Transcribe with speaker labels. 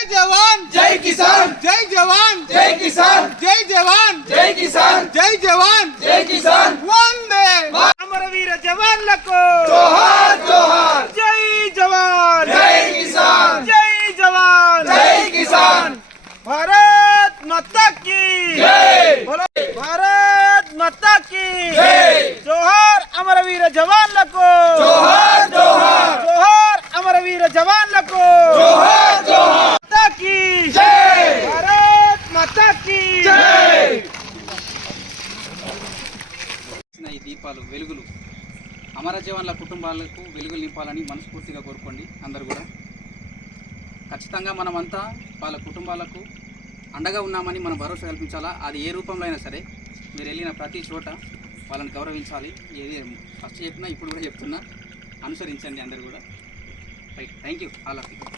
Speaker 1: जवान
Speaker 2: जय किसान
Speaker 1: जय जवान
Speaker 2: जय किसान
Speaker 1: जय जवान
Speaker 2: जय किसान
Speaker 1: जय जवान
Speaker 2: जय किसान
Speaker 1: वंदे अमरवीर जवानలకు
Speaker 2: जोहार जोहार
Speaker 1: जय जवान
Speaker 2: जय किसान
Speaker 1: जय जवान
Speaker 2: जय किसान
Speaker 1: भारत माता की
Speaker 2: जय
Speaker 1: बोलो भारत माता की
Speaker 2: जय
Speaker 1: जोहार अमरवीर जवानలకు
Speaker 2: जोहार जोहार
Speaker 1: जोहार अमरवीर जवानలకు
Speaker 2: जोहार जोहार
Speaker 1: माता की
Speaker 2: जय
Speaker 1: भारत माता की
Speaker 2: जय
Speaker 3: ఈ దీపాలు వెలుగులు అమర జవాన్ల కుటుంబాలకు వెలుగులు నింపాలని మనస్ఫూర్తిగా కోరుకోండి. అందరూ కూడా ఖచ్చితంగా మనమంతా వాళ్ళ కుటుంబాలకు అండగా ఉన్నామని మనం భరోసా కల్పించాలా. అది ఏ రూపంలో అయినా సరే మీరు వెళ్ళిన ప్రతి చోట వాళ్ళని గౌరవించాలి. ఏది ఫస్ట్ చెప్పినా ఇప్పుడు కూడా చెప్తున్నా, అనుసరించండి అందరూ కూడా. Right, thank you all of you.